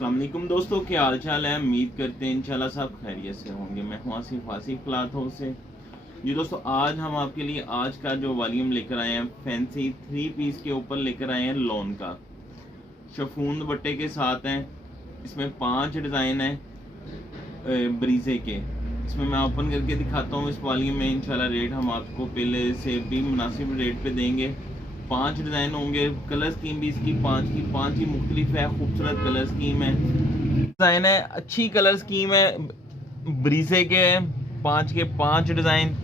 अस्सलाम वालेकुम दोस्तों, क्या हाल चाल है। उम्मीद करते हैं इंशाल्लाह सब खैरियत से होंगे। मैं हूं आसिफ क्लाथों से। जी दोस्तों, आज हम आपके लिए आज का जो वॉल्यूम लेकर आए हैं फैंसी 3 पीस के ऊपर लेकर आए हैं लॉन का। शफून दुपट्टे के साथ हैं। इसमें 5 डिज़ाइन हैं ब्रीजे के। इसमें मैं ओपन करके दिखाता हूँ। इस वॉल्यूम में इंशाल्लाह रेट हम आपको पहले से भी मुनासिब रेट पे देंगे। 5 डिज़ाइन होंगे। कलर स्कीम भी इसकी 5 की मुख्तलिफ है। खूबसूरत कलर स्कीम है, डिज़ाइन है, अच्छी कलर स्कीम है। ब्रीजे के 5 के 5 डिज़ाइन,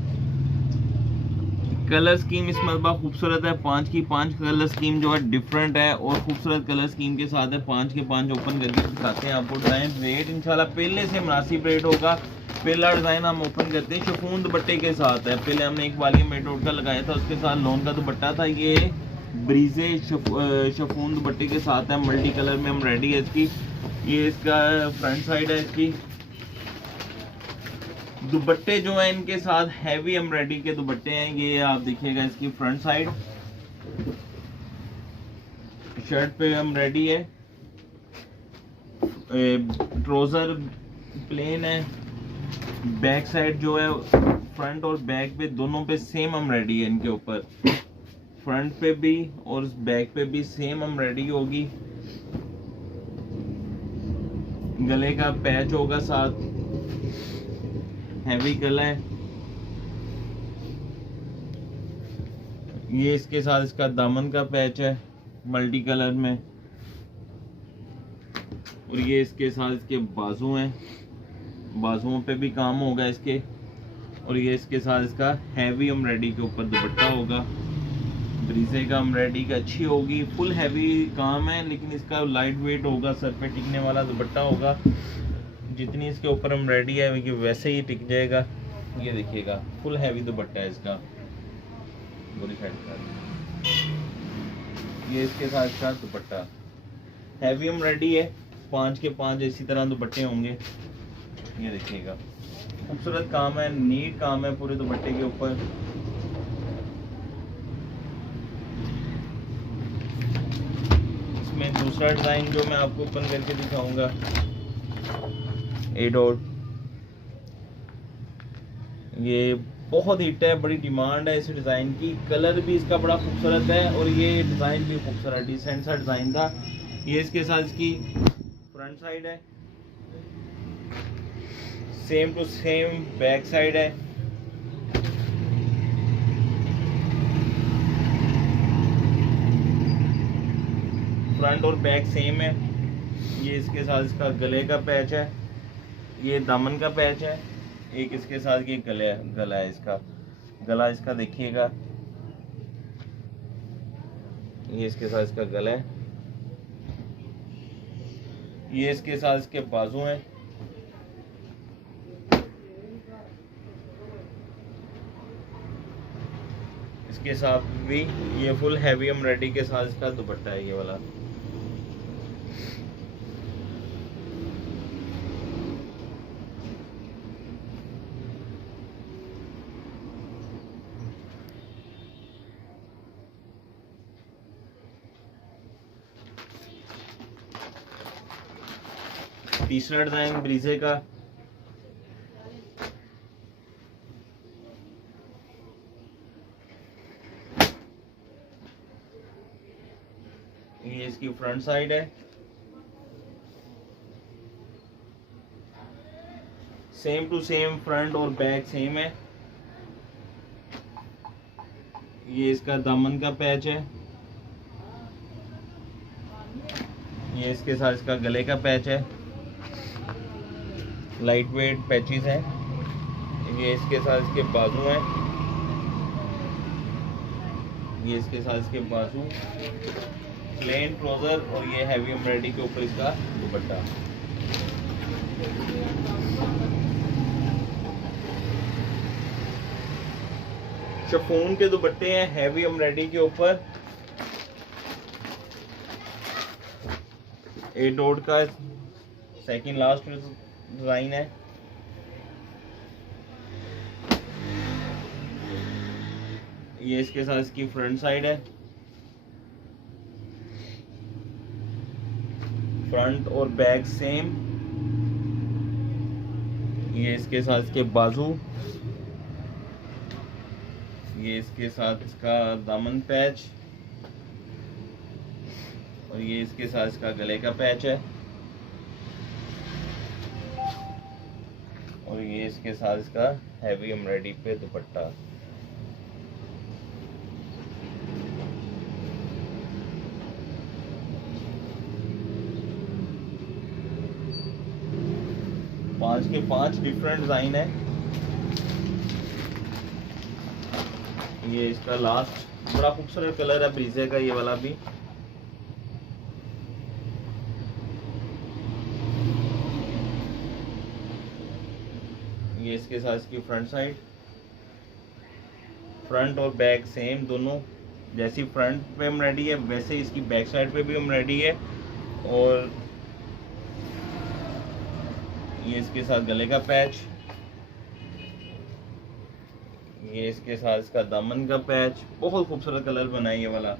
कलर स्कीम इस मरतबा खूबसूरत है। 5 की 5 कलर स्कीम जो है डिफरेंट है और खूबसूरत कलर स्कीम के साथ है। 5 के 5 ओपन करके दिखाते हैं आपको डिज़ाइन। रेट इंशाल्लाह पहले से मुनासिब रेट होगा। पहला डिज़ाइन हम ओपन करते हैं शिफॉन दुपट्टे के साथ है। पहले हमने एक वॉल्यूम मेटोड का लगाया था, उसके साथ लॉन का दुपट्टा था। ये ब्रीजे शिफॉन दुपट्टे के साथ है। मल्टी कलर में हम रेडी है इसकी। ये इसका फ्रंट साइड है। इसकी दुपट्टे जो है इनके साथ हैवी एम्ब्रॉयडरी के दुपट्टे हैं। ये आप देखिएगा इसकी फ्रंट साइड। शर्ट पे एम्ब्रॉयडरी है। ट्राउजर प्लेन है। बैक साइड जो है फ्रंट और बैक पे दोनों पे सेम एम्ब्रॉयडरी है। इनके ऊपर फ्रंट पे भी और बैक पे भी सेम एम्ब्रॉयडरी होगी। गले का पैच होगा साथ, हैवी गला है। ये इसके साथ इसका दामन का पैच है मल्टी कलर में। और ये इसके साथ इसके बाजू हैं, बाजुओं पे भी काम होगा इसके। और ये इसके साथ इसका हैवी एम्ब्रॉयडरी के ऊपर दुपट्टा होगा। ब्रीजे का एम्ब्रॉयडरी का अच्छी होगी, फुल हैवी काम है, लेकिन इसका लाइट वेट होगा, सर पे टिकने वाला दुपट्टा होगा। जितनी इसके ऊपर एम्ब्रॉयडरी है वैसे ही टिक जाएगा। ये देखिएगा फुल हैवी दुपट्टा है इसका। बुरी साइड का ये इसके साथ इसका दुपट्टा हैवी एम्ब्रॉयडरी है। 5 के 5 इसी तरह दुपट्टे होंगे। ये देखिएगा खूबसूरत काम है, नीट काम है पूरे दुपट्टे के ऊपर। इसमें दूसरा डिजाइन जो मैं आपको ओपन करके दिखाऊंगा, एडोर। ये बहुत हिट है, बड़ी डिमांड है इस डिज़ाइन की। कलर भी इसका बड़ा खूबसूरत है और ये डिज़ाइन भी खूबसूरत डिसेंट सा डिज़ाइन था। ये इसके साथ इसकी फ्रंट साइड है। Same to same back side है। फ्रंट और बैक सेम है। ये इसके साथ इसका गले का पैच है। ये दामन का पैच है। एक इसके साथ ये गला है इसका। गला इसका देखिएगा, ये इसके साथ इसका गला है। ये इसके साथ इसके बाजू हैं। इसके साथ भी ये फुल हैवी एम्ब्रॉयडरी के साथ इसका दुपट्टा है, ये वाला। तीसरा डिजाइन ब्रीजे का। ये इसकी फ्रंट साइड है। सेम टू सेम फ्रंट और बैक सेम है। ये इसका दामन का पैच है। ये इसके साथ इसका गले का पैच है। लाइट वेट पैचेस है। ये इसके साथ इसके बाजू हैं। ये इसके साथ इसके बाजू, प्लेन ट्राउजर और ये हैवी एम्ब्रॉयडरी के ऊपर इसका दुपट्टा। शिफॉन के दुपट्टे हैं हैवी एम्ब्रॉयडरी के ऊपर। ए डॉट का सेकंड लास्ट डिजाइन है। ये इसके साथ इसकी फ्रंट साइड है। फ्रंट और बैक सेम। ये इसके साथ इसके बाजू, ये इसके साथ इसका दामन पैच, और ये इसके साथ इसका गले का पैच है, और ये इसके साथ इसका हैवी एम्ब्रॉयडरी पे दुपट्टा। पांच के पांच डिफरेंट डिजाइन है। ये इसका लास्ट बड़ा खूबसूरत कलर है ब्रीजे का, ये वाला भी। ये इसके साथ इसकी फ्रंट साइड, फ्रंट और बैक सेम दोनों, जैसी फ्रंट पे एम्ब्रॉयडरी है वैसे इसकी बैक साइड पे भी एम्ब्रॉयडरी है। और ये इसके साथ गले का पैच, ये इसके साथ इसका दामन का पैच, बहुत खूबसूरत कलर बना है ये वाला।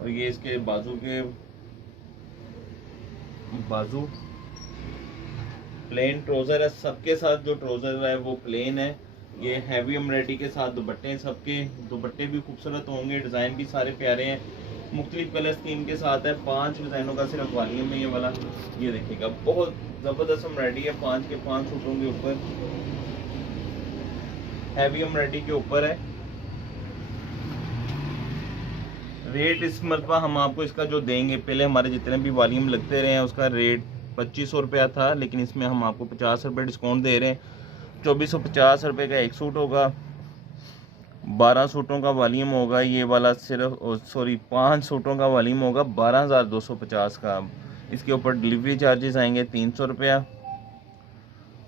और ये इसके बाजू के बाजू प्लेन ट्राउजर है, सबके साथ जो ट्राउजर है वो प्लेन है। ये हैवी एम्ब्रॉयडरी के साथ दुपट्टे हैं, सबके दुपट्टे भी खूबसूरत होंगे, डिज़ाइन भी सारे प्यारे हैं, मुख्तलिफ कलर स्कीम के साथ है। 5 डिज़ाइनों का सिर्फ वॉल्यूम में ये वाला, ये देखिएगा बहुत ज़बरदस्त एम्ब्रॉयडरी है, 5 के 5 सूटों के ऊपर हैवी एम्ब्रॉयडरी के ऊपर है। रेट इस मरतबा हम आपको इसका जो देंगे, पहले हमारे जितने भी वॉल्यूम लगते रहे हैं उसका रेट 2500 रुपया था, लेकिन इसमें हम आपको 50 रुपये डिस्काउंट दे रहे हैं। 2450 रुपये का एक सूट होगा, 12 सूटों का वॉल्यूम होगा ये वाला, सिर्फ 5 सूटों का वॉल्यूम होगा 12,250 का। इसके ऊपर डिलीवरी चार्जेस आएंगे 300 रुपया,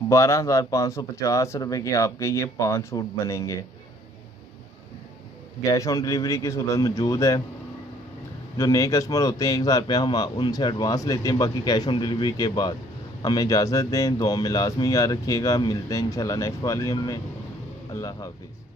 12,550 रुपये के आपके ये 5 सूट बनेंगे। कैश ऑन डिलीवरी की सूरत मौजूद है। जो नए कस्टमर होते हैं 1000 रुपये हम उनसे एडवांस लेते हैं, बाकी कैश ऑन डिलीवरी के बाद। हमें इजाज़त दें, दुआ में लाजमी याद रखिएगा। मिलते हैं इंशाल्लाह नेक्स्ट वॉल्यूम में। अल्लाह हाफिज़।